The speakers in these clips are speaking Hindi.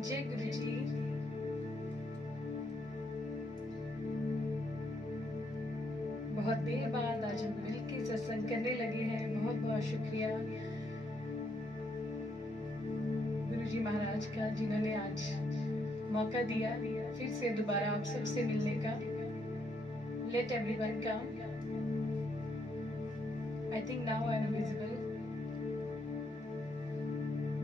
जय गुरु जी। बहुत देर बाद आज हम मिलकर सत्संग करने लगे हैं। बहुत बहुत शुक्रिया गुरु जी महाराज का, जिन्होंने आज मौका दिया फिर से दोबारा आप सबसे मिलने का। Late everyone come. I think now I am visible.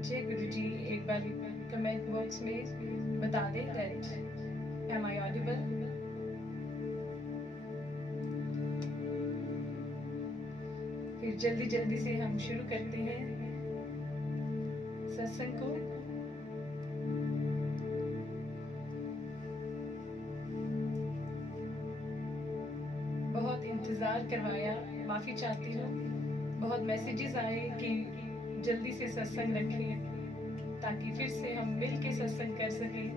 जय गुरु जी। एक बार कमेंट बॉक्स में बता दें दैट एम आई ऑडिबल। फिर जल्दी जल्दी से हम शुरू करते हैं सत्संग को। बहुत इंतजार करवाया, माफी चाहती हूँ। बहुत मैसेजेस आए कि जल्दी से सत्संग रखें ताकि फिर से हम मिल के सत्संग कर सकें।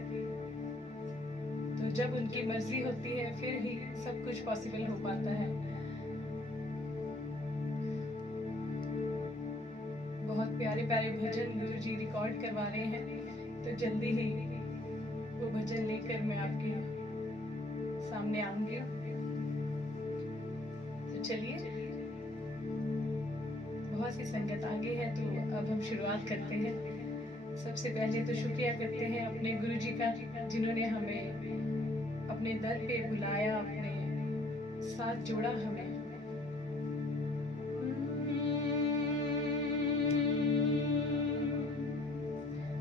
तो जब उनकी मर्जी होती है फिर ही सब कुछ पॉसिबल हो पाता है। बहुत प्यारे प्यारे भजन गुरु जी रिकॉर्ड करवा रहे हैं, तो जल्दी ही वो भजन लेकर मैं आपके सामने आऊंगी। तो चलिए, बहुत सी संगत आगे है, तो अब हम शुरुआत करते हैं। सबसे पहले तो शुक्रिया करते हैं अपने गुरु जी का, जिन्होंने हमें अपने दर पे बुलाया, अपने साथ जोड़ा हमें।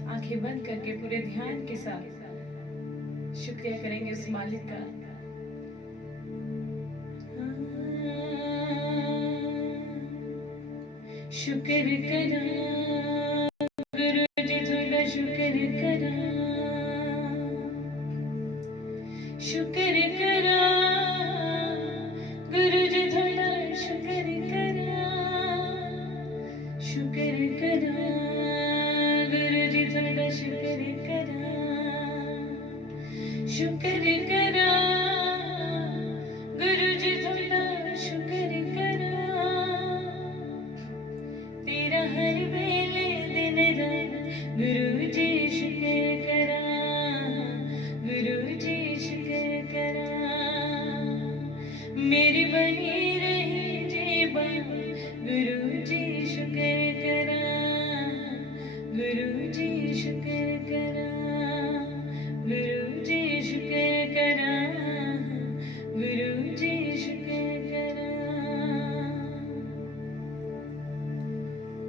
आंखें बंद करके पूरे ध्यान के साथ शुक्रिया करेंगे उस मालिक का। शुक्र करा गुरु जी, थोड़ा शुक्र करा। शुक्र करा गुरु जी, थोड़ा शुक्र करा। शुक्र करा गुरु जी, थोड़ा शुक्र करा। शुक्र करा गुरु जी, थोड़ा शुक्र करा। तेरा हर वेले दिन रात गुरु जी शुक्र करा। गुरु जी शुक्र करा। मेरी बनी रही जीवन गुरु जी शुक्र करा। गुरु जी शुक्र करा। गुरु जी शुक्र करा। गुरु जी शुक्र करा।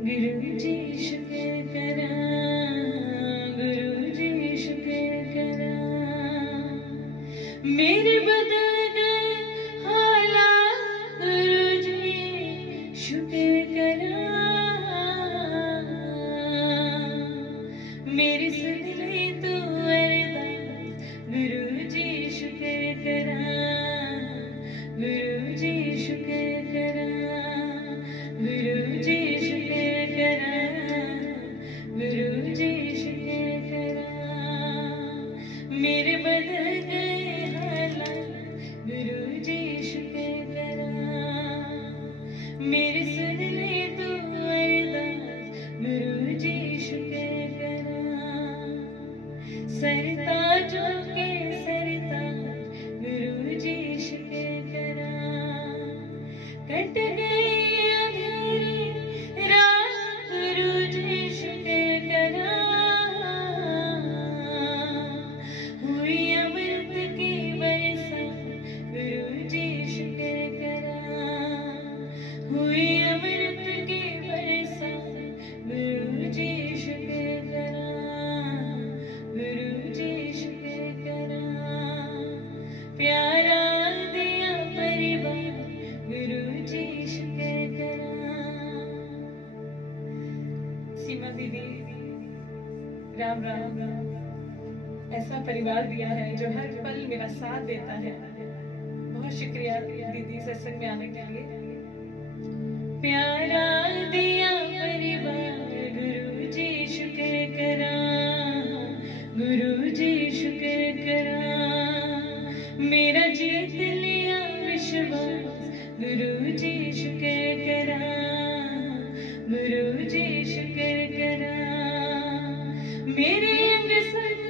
गुरु जी शुक्र करा। गुरु जी शुक्र करा। मेरे बदल गए हालात गुरु जी शुक्र करा। मेरी सुन ले तू अरदास गुरु जी शुक्र करा। गुरु जी शुक्र करा। गुरु जी शुक्र करा। गुरु जी शुक्र करा। मेरे बदल गए हालात गुरु जी शुक्र करा। मेरी सुन ले तू अरदास गुरु जी शुक्र करा। सरताजों के सरताज गुरु जी शुक्र करा। कट गई अंधेरी रात गुरु जी शुक्र करा। हुई अमृत की बरसात गुरु जी शुक्र करा। हुई अमृत की बरसात गुरु जी शुक्र करा। गुरु जी शुक्र करा। प्यारा दिया परिवार गुरु जी शुक्र करा। सीमा दीदी, राम राम। ऐसा परिवार दिया है जो हर पल मेरा साथ देता है। बहुत शुक्रिया दीदी सत्संग में आने के लिए। प्यारा दिया परिवार गुरु जी शुक्र करा। गुरु जी शुक्र करा। मेरा जीत लिया विश्वास गुरु जी शुक्र करा। गुरु जी शुक्र करा। मेरे अंग संग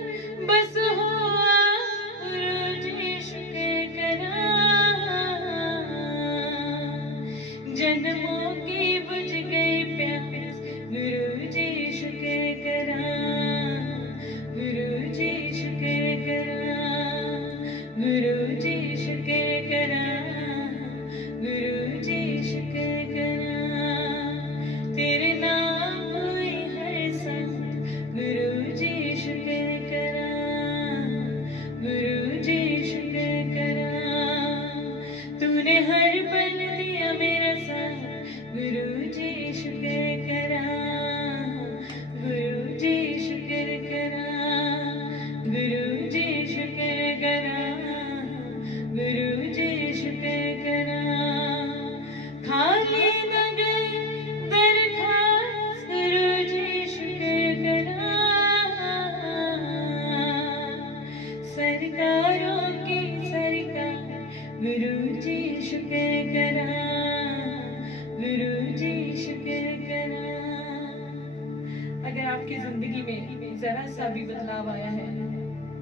आपकी जिंदगी में जरा सा भी बदलाव आया है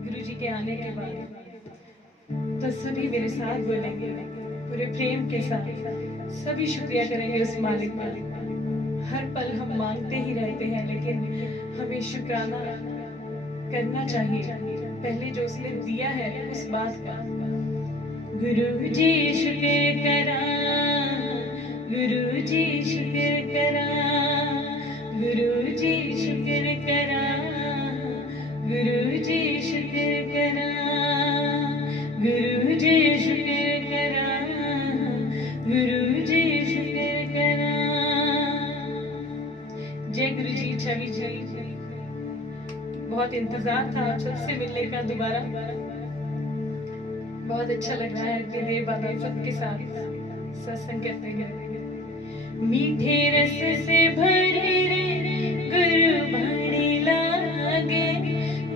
गुरुजी के आने के बाद, तो सभी मेरे साथ बोलेंगे पूरे प्रेम के साथ, सभी शुक्रिया करेंगे उस मालिक का। हर पल हम मांगते ही रहते हैं, लेकिन हमें शुक्राना करना चाहिए पहले जो उसने दिया है उस बात का। गुरुजी शुक्र करा, गुरुजी शुक्र करा, गुरुजी शुक्र करा, गुरुजी शुक्र करा, गुरुजी शुक्र करा, गुरुजी शुक्र करा। जय गुरुजी। छवि जी, बहुत इंतजार था आप सबसे मिलने का दोबारा। बहुत अच्छा लग रहा है इतनी देर बाद आप सबके साथ सत्संग करते हैं। मीठे रस से भरे रे गुरु बाणी लागे,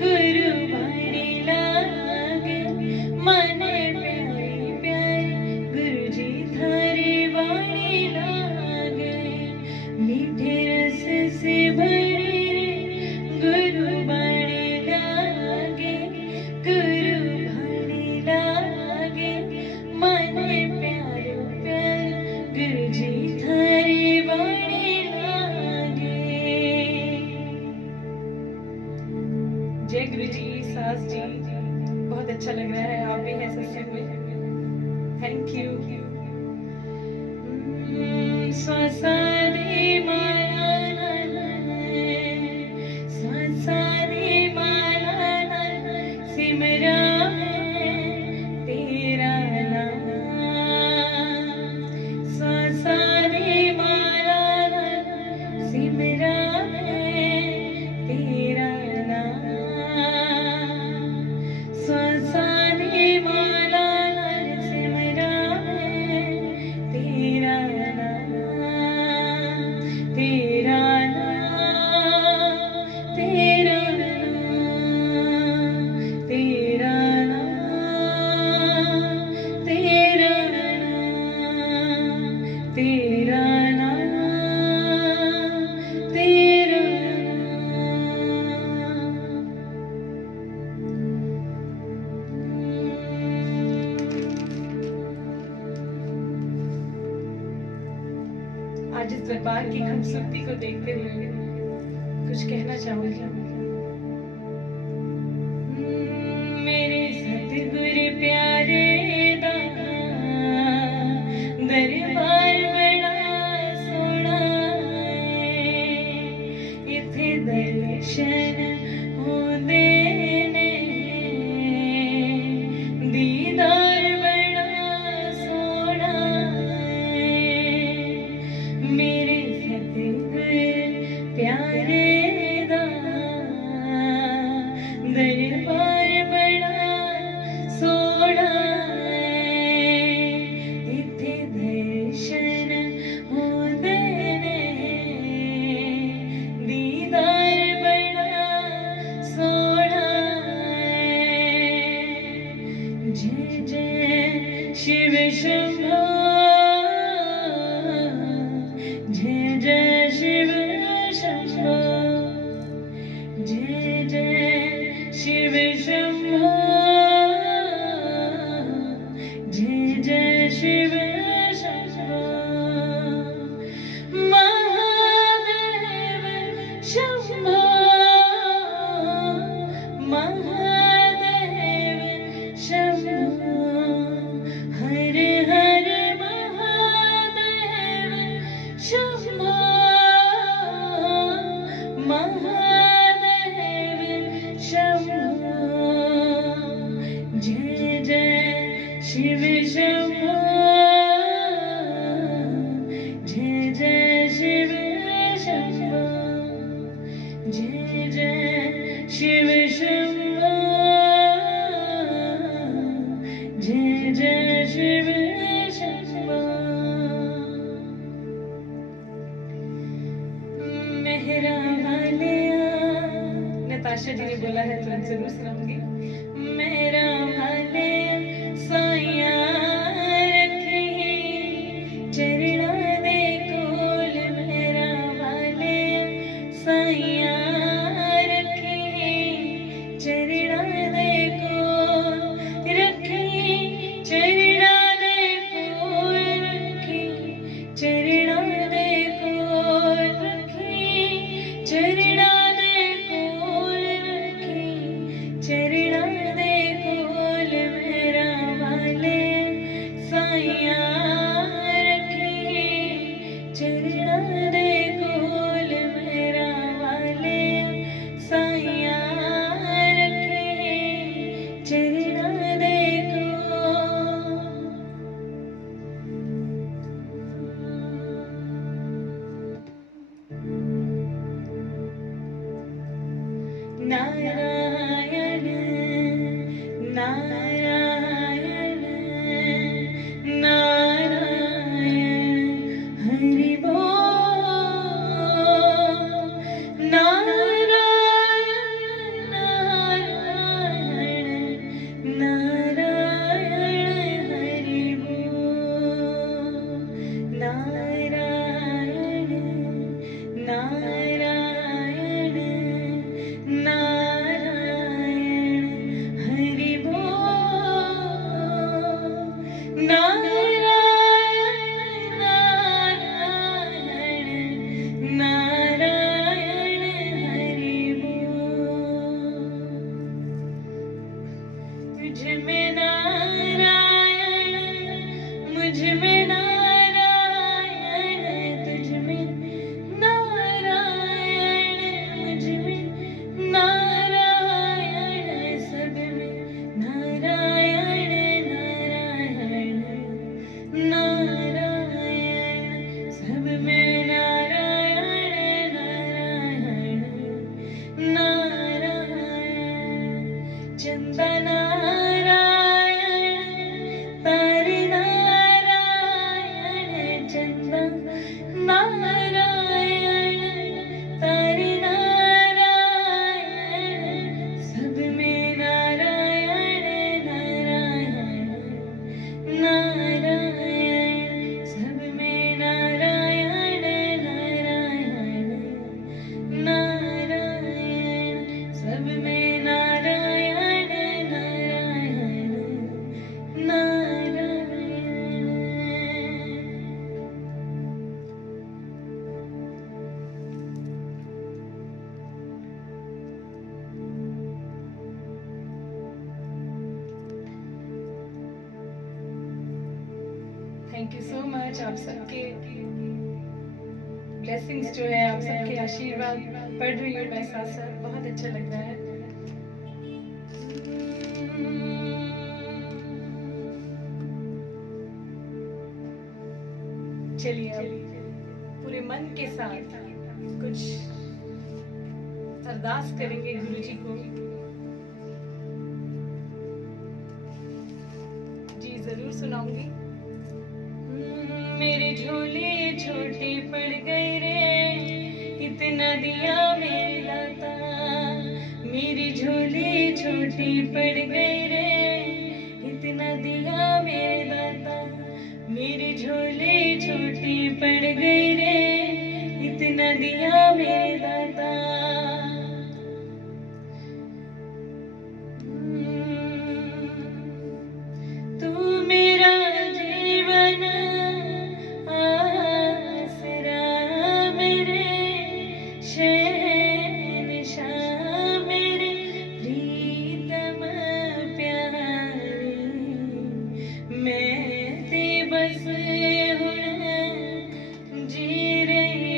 गुरु बाणी लागे, माने प्यारे प्यारे गुरु जी थारी बाणी लागे। मीठे रस से भरे रे गुरु बाणी लागे, गुरु बाणी लागे, माने प्यारे प्यारे गुरु जी थारी बाणी लागे। जय गुरु जी। सास जी, बहुत अच्छा लग रहा है आप भी हैं सत्संग में, थैंक यू। स्वासा रे माला स्वासा रे माला सिमरा तेरा नाम, स्वासा रे माला सिमरा तेरा नाम, स्वासा रे माला सिमरा तेरा नाम, तेरा नाम, तेरा नाम, तेरा नाम, तेरा नाम, तेरा नाम, तेरा नाम। आज इस दरबार की खूबसूरती को देखते हुए कुछ कहना चाहूंगी। मेरे सतगुरु प्यारे दा दरबार बड़ा सोना है, इथे दर्शन होंदे ने, दीदार बड़ा सोना है। मेरे सतगुरु प्यारे दा दरबार बड़ा सोना है, इथे दर्शन होंदे ने, दीदार बड़ा सोना है। जय जय शिव शंभो, जय जय शिव शंभो, जय जय शिव शंभो, जय जय शिव शंभो। महादेव शंभो, महादेव शंभो, हर हर महादेव शंभो, महादेव शंभो। जय जय शिव शंभो, जय जय शिव शंभो, जय जय शिव शंभो, जय जय शिव शंभो। मेहरा वालिया, नताशा जी ने बोला है तो जरूर सुनाऊंगी। मेरा वाले साया रखी चरणा दे कोल, मेरा वाले साया नारायण नारायण नारायण हरि बोल नारायण नारायण नारायण हरि बोल नारायण नारायण नारायण हरि बोल नारायण नारायण नारायण हरि बोल तुझ में नारायण मुझ में नारायण तुझ में नारायण मुझ में नारायण सब में नारायण नारायण नारायण सब में नारायण नारायण नारायण चंदा नारायण तारे नारायण चंदा नारायण तारे नारायण सब में नारायण नारायण नारायण सब में नारायण नारायण नारायण सब में Narayan Narayan Narayan thank you so much. आप सबके ब्लेसिंग्स जो है, आप सबके आशीर्वाद पढ़ रही हूँ मैं साथ साथ, बहुत अच्छा लग रहा है। चलिए अब पूरे मन के साथ कुछ अरदास करेंगे गुरु जी को। जी जरूर सुनाऊंगी। मेरे झोले छोटे पड़ गए रे, इतना दिया मेरे दाता। मेरे झोले छोटे पड़ गए रे, इतना दिया मेरे दाता। मेरे झोले छोटे पड़ गए रे, इतना दिया मेरे दाता। तू मेरा जीवन आसरा, मेरे शहंशाह, मेरे प्रीतम प्यारे। मैं ते बस हुण जी रही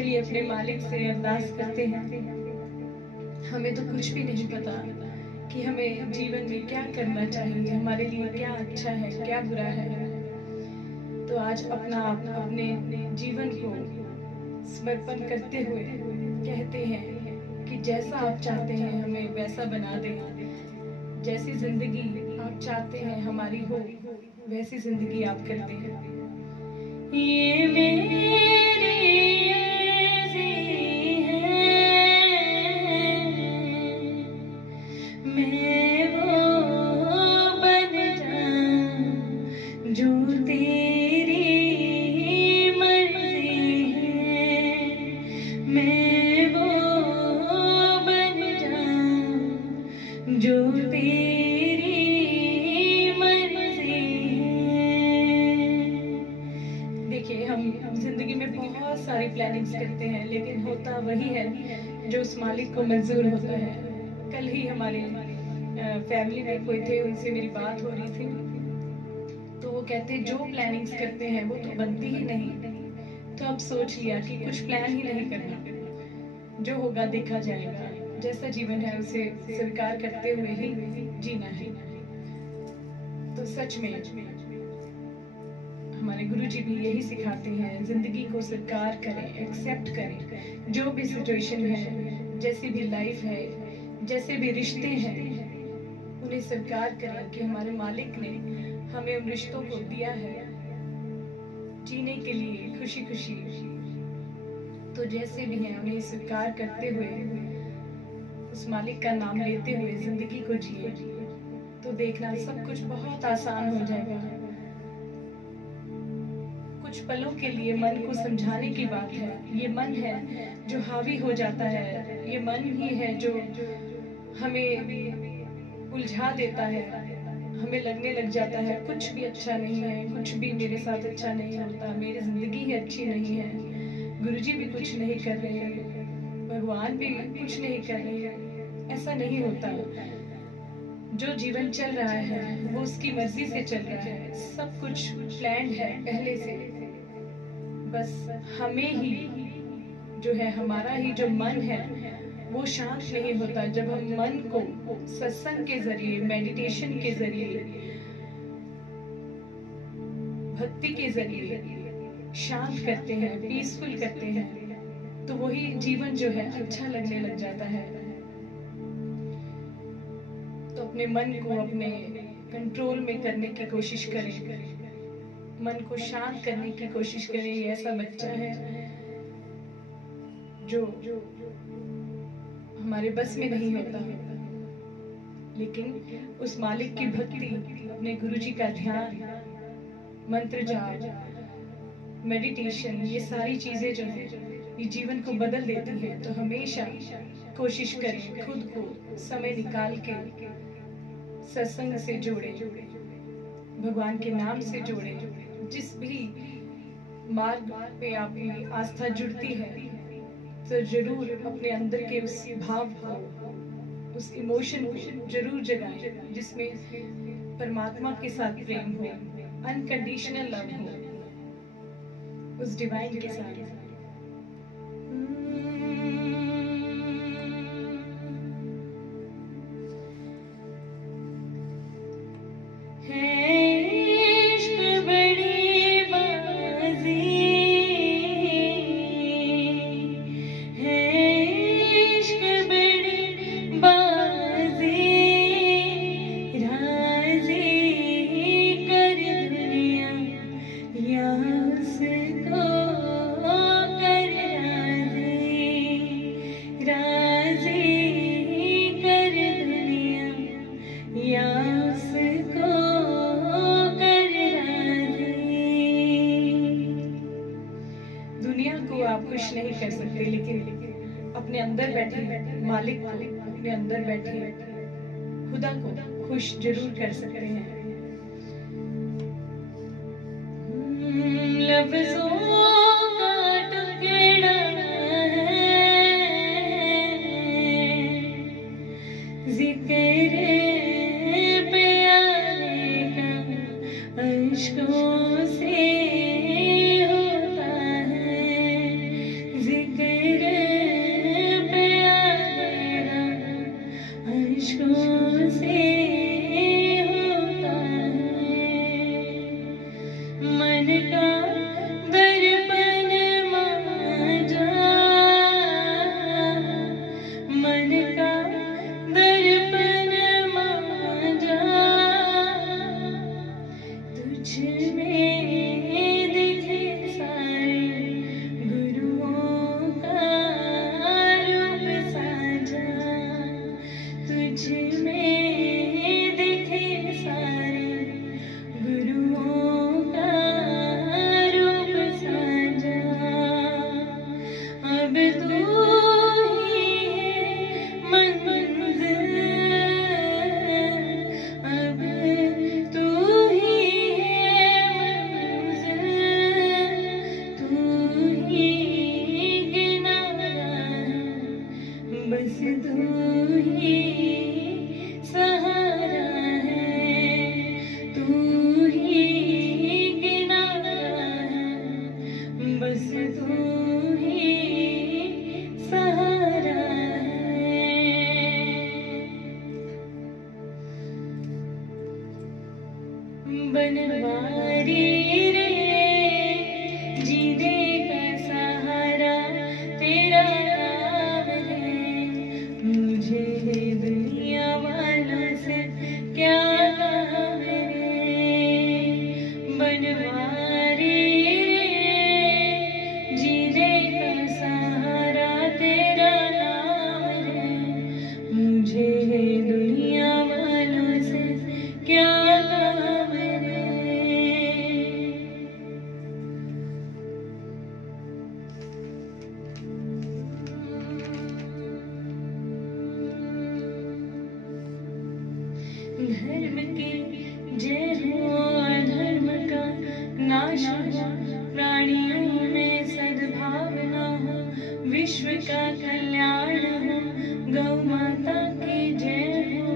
चलिए अपने मालिक से अरदास करते हैं। हमें तो कुछ भी नहीं पता कि हमें जीवन में क्या करना चाहिए, हमारे लिए क्या अच्छा है, क्या बुरा है। तो आज अपने जीवन को समर्पण करते हुए कहते हैं कि जैसा आप चाहते हैं हमें वैसा बना दें। जैसी जिंदगी आप चाहते हैं हमारी हो, वैसी जिंदगी आप करते हैं। ये मेरी अर्ज़ी है, मैं वो बन जाऊं जो तेरी मर्ज़ी है, मैं वो बन जाऊं जो तेरी मर्ज़ी है। देखिए, हम जिंदगी में बहुत सारी प्लानिंग्स करते हैं, लेकिन होता वही है जो उस मालिक को मंजूर होता है। कल ही हमारे फैमिली में कोई थे, उनसे मेरी बात हो रही थी, तो वो कहते जो प्लानिंग्स करते हैं वो तो बनती ही नहीं। तो अब सोच लिया कि कुछ प्लान ही नहीं करना, जो होगा देखा जाएगा। जैसा जीवन है उसे स्वीकार करते हुए ही जीना है। तो सच में हमारे गुरुजी भी यही सिखाते हैं, जिंदगी को स्वीकार करें, एक्सेप्ट करें। जो भी सिचुएशन है, जैसी भी लाइफ है, जैसे भी रिश्ते हैं, उन्हें स्वीकार करें कि हमारे मालिक ने हमें उन रिश्तों को दिया है जीने के लिए खुशी खुशी। तो जैसे भी हैं उन्हें स्वीकार करते हुए, उस मालिक का नाम लेते हुए जिंदगी को जिए, तो देखना सब कुछ बहुत आसान हो जाएगा। कुछ पलों के लिए मन को समझाने की बात है। ये मन है जो हावी हो जाता है, ये मन ही है जो हमें उलझा देता है। हमें लगने लग जाता है कुछ भी अच्छा नहीं है, कुछ भी मेरे साथ अच्छा नहीं होता, मेरी जिंदगी ही अच्छी नहीं है, गुरुजी भी कुछ नहीं कर रहे हैं, भगवान भी कुछ नहीं कर रहे हैं। ऐसा नहीं होता। जो जीवन चल रहा है वो उसकी मर्जी से चल रहा है, सब कुछ प्लान्ड है पहले से। बस हमें ही जो है, हमारा ही जो मन है वो शांत नहीं होता। जब हम मन को सत्संग के जरिए, मेडिटेशन के जरिए, भक्ति के जरिए शांत करते हैं, पीसफुल करते हैं, तो वही जीवन जो है अच्छा लगने लग जाता है। तो अपने मन को अपने कंट्रोल में करने की कोशिश करें, मन को शांत करने की कोशिश करें। ये ऐसा बच्चा है जो हमारे बस में नहीं होता, लेकिन उस मालिक की भक्ति, अपने गुरुजी का ध्यान, मंत्र जाप, मेडिटेशन, ये सारी चीजें जो है ये जीवन को बदल देती हैं। तो हमेशा कोशिश करें खुद को समय निकाल के सत्संग से जोड़े, भगवान के नाम से जोड़े। जिस भी मार्ग पे आपकी आस्था जुड़ती है, तो जरूर अपने अंदर के उस भाव को, उस इमोशन को जरूर जगाएं, जिसमें परमात्मा के साथ प्रेम हो, अनकंडीशनल लव हो, उस डिवाइन के साथ। दुनिया को आप खुश नहीं कर सकते, लेकिन अपने अंदर बैठे मालिक को, अपने अंदर बैठे खुदा को खुश जरूर कर सकते हैं। लफ्ज़ों का टुकड़ा है, ज़िक्र प्यारे का अश्कों से होता है, ज़िक्र अब तू ही है मंजिल, अब तू ही है मंजिल, तू ही किनारा है, बस तू ही सहारा है, तू ही किनारा है, बस तू ही सहारा है। बनवारी रे जीने का सहारा तेरा नाम है, मुझे दुनिया वालों से क्या काम है। बनवारी रे जीने का सहारा तेरा नाम है, मुझे दुनिया वालों से क्या काम है। धर्म की जय हो, अधर्म का नाश हो, प्राणियों में सद्भावना हो, विश्व का कल्याण हो, गौ माता की जय हो,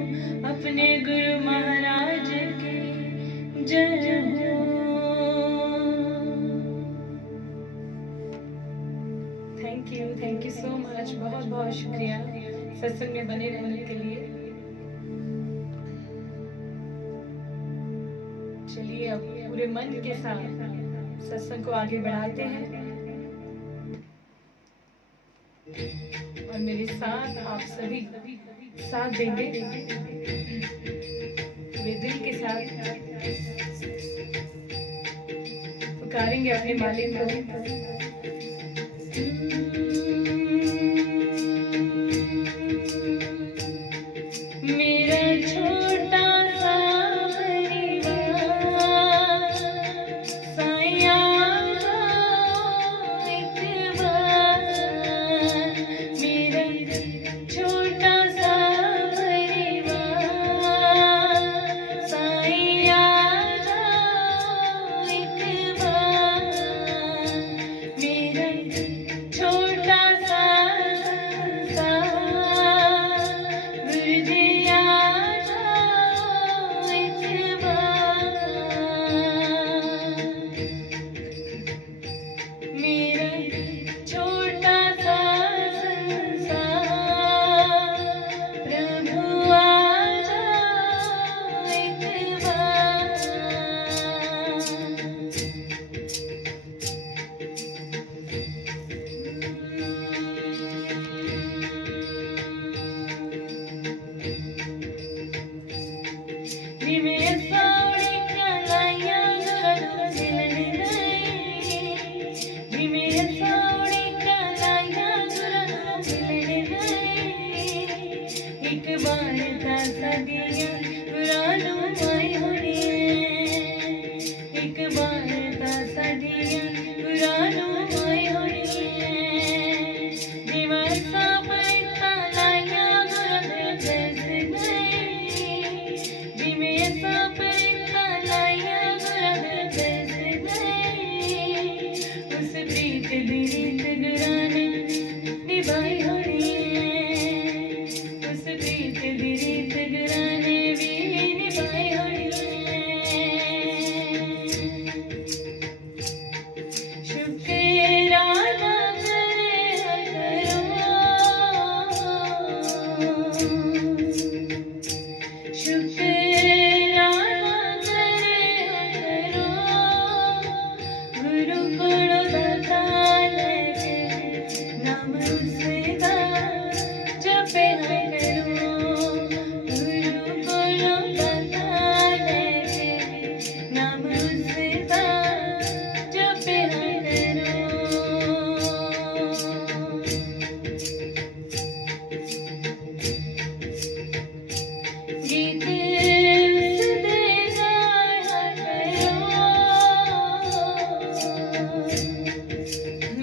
अपने गुरु महाराज की जय हो। थैंक यू सो मच, बहुत बहुत शुक्रिया सत्संग में बने रहने के लिए। चलिए अब पूरे मन के साथ सत्संग को आगे बढ़ाते हैं और मेरे साथ आप सभी साथ देंगे, वे दिल के साथ पुकारेंगे अपने मालिक को। मेरा छोटा सा परिवार साया एक बार, मेरा छोटा सा परिवार साया एक बार, मेरा छोटा सा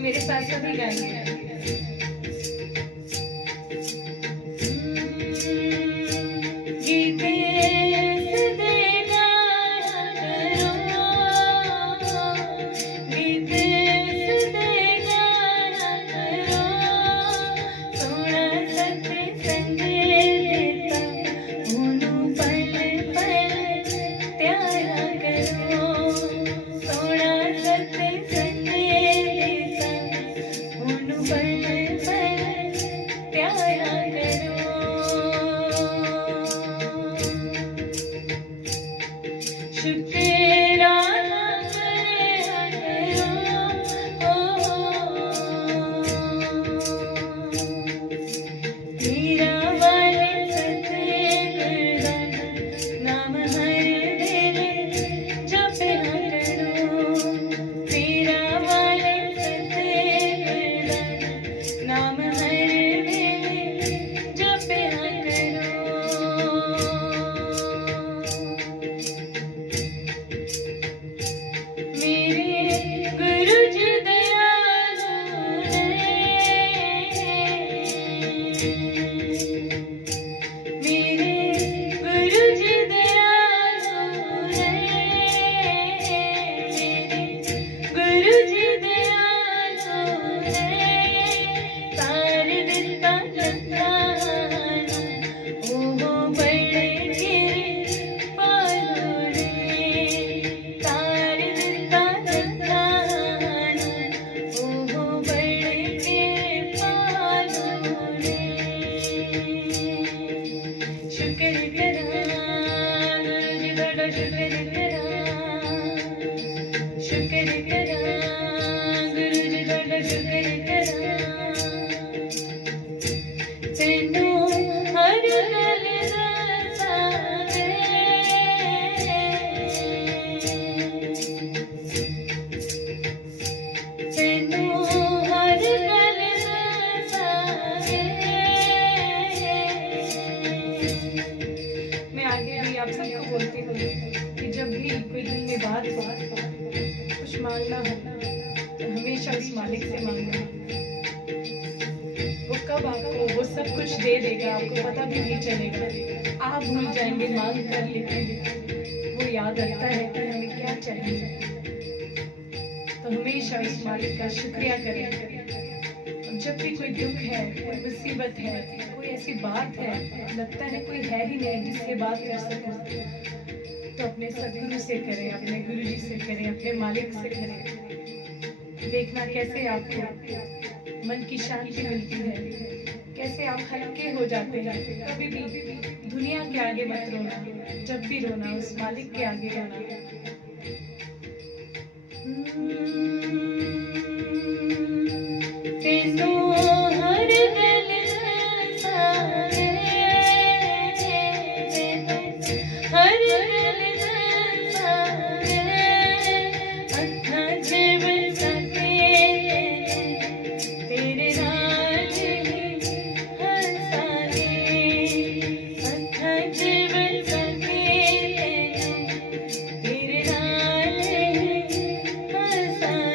मेरे साथ सभी गाएंगे। मालिक से मांगना। वो कब आपको वो सब कुछ दे देगा, आपको पता भी नहीं चलेगा। आप भूल जाएंगे मांग कर, लेकिन वो याद रखता है कि हमें क्या चाहिए। तो हमेशा उस मालिक का शुक्रिया करें। जब भी कोई दुख है, कोई मुसीबत है, कोई ऐसी बात है, लगता है कोई है ही नहीं जिससे बात कर सकूं, तो अपने सदगुरु से करें, अपने गुरुजी से करें, अपने मालिक से करें। देखना कैसे आपको मन की शांति मिलती है, कैसे आप हल्के हो जाते हैं। कभी भी दुनिया के आगे मत रोना, जब भी रोना उस मालिक के आगे रोना। तेरे नाल हंसा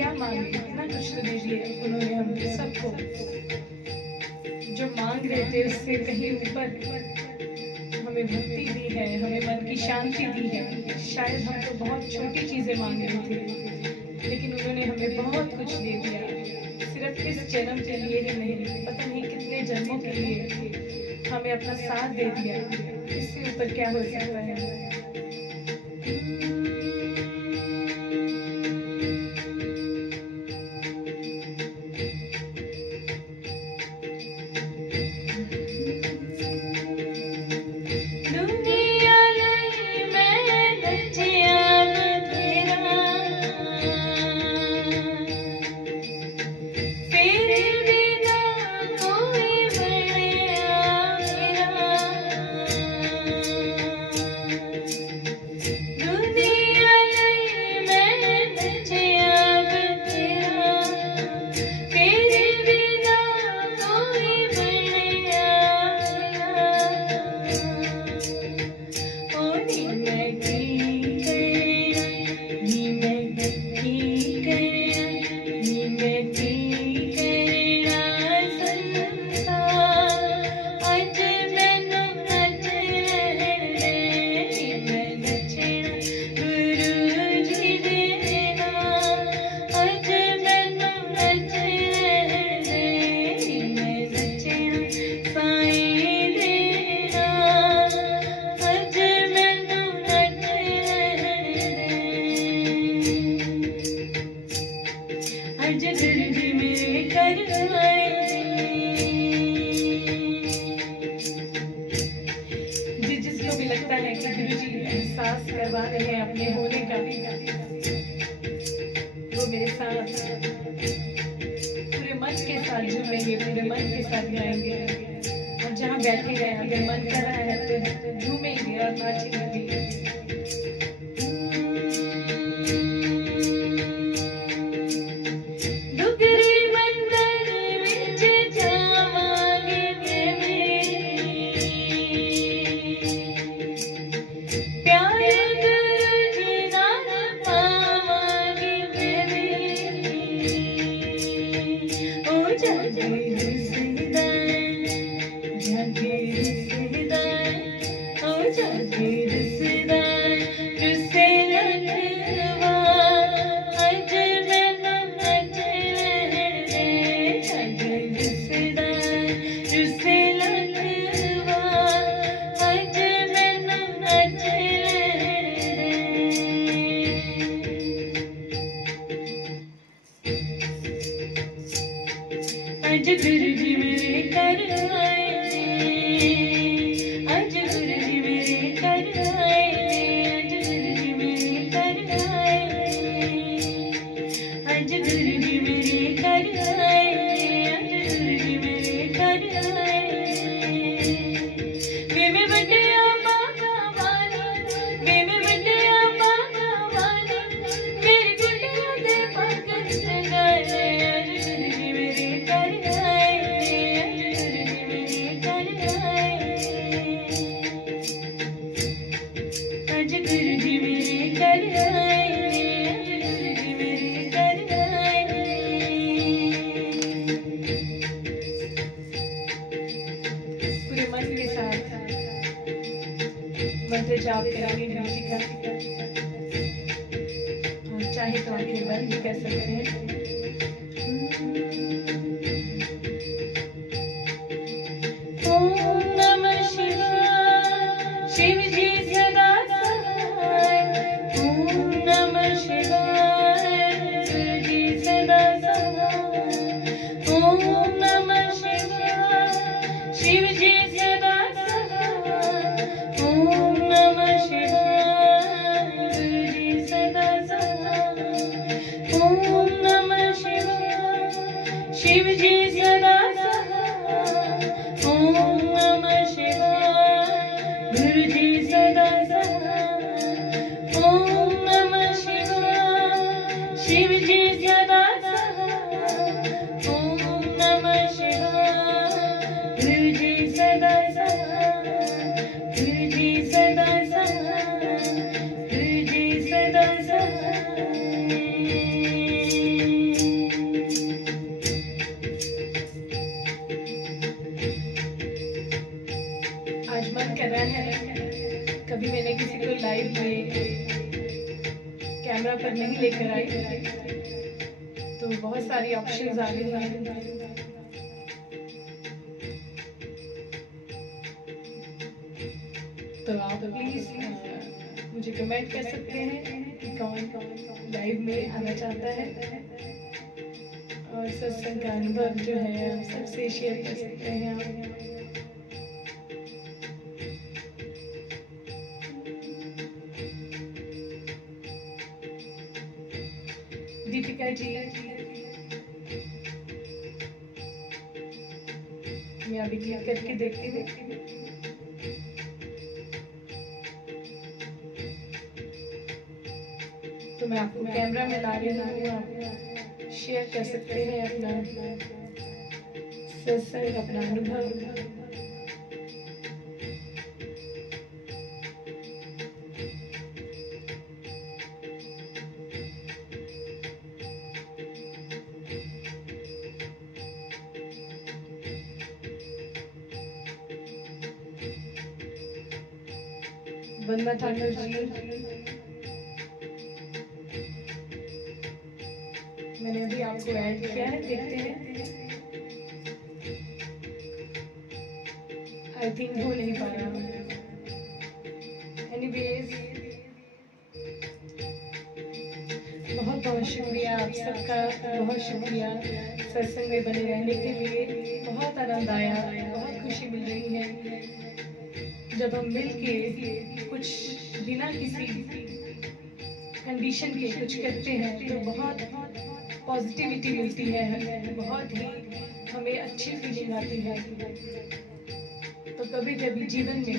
क्या मांगे, इतना कुछ तो दे दिया उन्होंने हम सबको। जो मांग रहे थे उससे कहीं ऊपर हमें भक्ति दी है, हमें मन की शांति दी है। शायद हम तो बहुत छोटी चीजें मांग रहे थे, लेकिन उन्होंने हमें बहुत कुछ दे दिया। सिर्फ इस जन्म के लिए ही नहीं, पता नहीं कितने जन्मों के लिए हमें अपना साथ दे दिया। इससे ऊपर क्या हो सकता है। जिसको भी लगता है कि गुरुजी एहसास करवा रहे हैं अपने होने का, वो मेरे साथ पूरे मन के साथ झूमेंगे, पूरे मन के साथ गाएंगे। और जहाँ बैठे गए अगर मन कर रहा है तो झूमेंगे और नाचेंगे भी। आज गुरुजी मेरे कर आए, आज गुरुजी मेरे कर आए, आज गुरुजी मेरे कर आए, आज गुरुजी मेरे कर आए, आज गुरुजी मेरे कर आए। वे बटिया बाबा वाला, वे बटिया बाबा वाला, मेरी गुड़िया दे पाकर जगाए। आज गुरुजी मेरे कर आए, गुरुजी मेरे कर आए। पूरे मन के साथ मंत्र जाप करेंगे गुरुजी का। और चाहे तो आंखें बंद भी कर सकते हैं। ओम नमः शिवाय, शिव जी सदा सहाय। ओम नमः शिवाय, शिव जी सदा सहाय। ओम नमः शिवाय, शिव जी सदा सहाय। ओम नमः शिवाय, शिव जी सदा सहाय। ओम नमः करा है। कभी मैंने किसी को लाइव में कैमरा पर नहीं लेकर आई, तो बहुत सारी ऑप्शंस आ रही हैं। तो आप प्लीज मुझे कमेंट कर सकते हैं कि कौन लाइव में आना चाहता है और सत्संग का अनुभव जो है आप सबसे शेयर कर सकते हैं आप। दीपिका जी, मैं अभी क्लिक करके देखती हूँ। तो मैं आपको कैमरा में ला रही हूँ, आप शेयर कर सकते हैं अपना सत्संग, अपना अनुभव। वंदना ठाकुर जी, मैंने अभी आपको ऐड किया है, देखते हैं। आई थिंक हो नहीं पा रहा। एनीवेज, बहुत बहुत शुक्रिया आप सबका, बहुत शुक्रिया सत्संग में बने रहने के लिए। बहुत आनंद आया, बहुत खुशी मिल रही है जब हम मिल के कुछ बिना किसी कंडीशन के कुछ करते हैं, तो बहुत पॉजिटिविटी मिलती है, बहुत ही हमें अच्छी फीलिंग आती है। तो कभी कभी जीवन में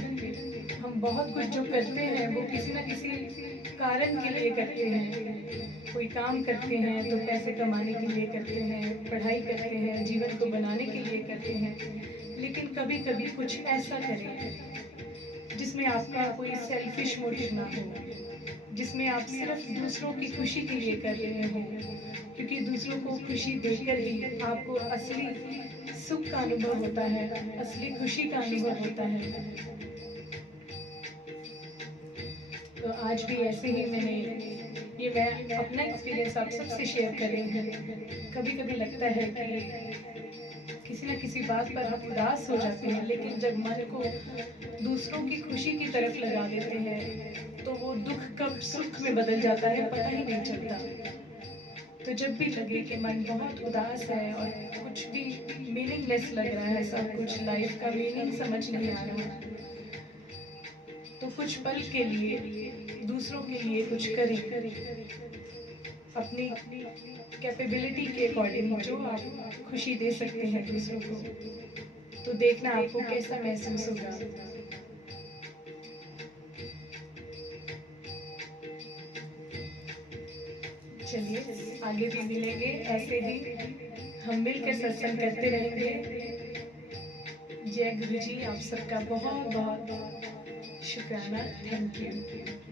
हम बहुत कुछ जो करते हैं वो किसी न किसी कारण के लिए करते हैं। कोई काम करते हैं तो पैसे कमाने के लिए करते हैं, पढ़ाई करते हैं, जीवन को बनाने के लिए करते हैं। लेकिन कभी कभी कुछ ऐसा करें जिसमें आपका कोई सेल्फिश मोटिव ना हो, जिसमें आप सिर्फ दूसरों की खुशी के लिए कर रहे हो, क्योंकि दूसरों को खुशी देकर ही आपको असली सुख का अनुभव होता है, असली खुशी का अनुभव होता है। तो आज भी ऐसे ही मैं अपना एक्सपीरियंस आप सबसे शेयर कर रही हूँ। कभी कभी लगता है कि किसी न किसी बात पर हम उदास हो जाते हैं, लेकिन जब मन को दूसरों की खुशी की तरफ लगा देते हैं तो वो दुख कब सुख में बदल जाता है पता ही नहीं चलता। तो जब भी लगे कि मन बहुत उदास है और कुछ भी मीनिंगलेस लग रहा है, सब कुछ लाइफ का मीनिंग समझ नहीं आ रहा, तो कुछ पल के लिए दूसरों के लिए कुछ करें। अपनी कैपेबिलिटी के अकॉर्डिंग जो आप खुशी दे सकते हैं दूसरों को, तो देखना आपको कैसा महसूस होगा। चलिए आगे भी मिलेंगे, ऐसे ही हम मिलकर सत्संग करते रहेंगे। जय गुरु जी, आप सबका बहुत बहुत शुक्राना। Thank you.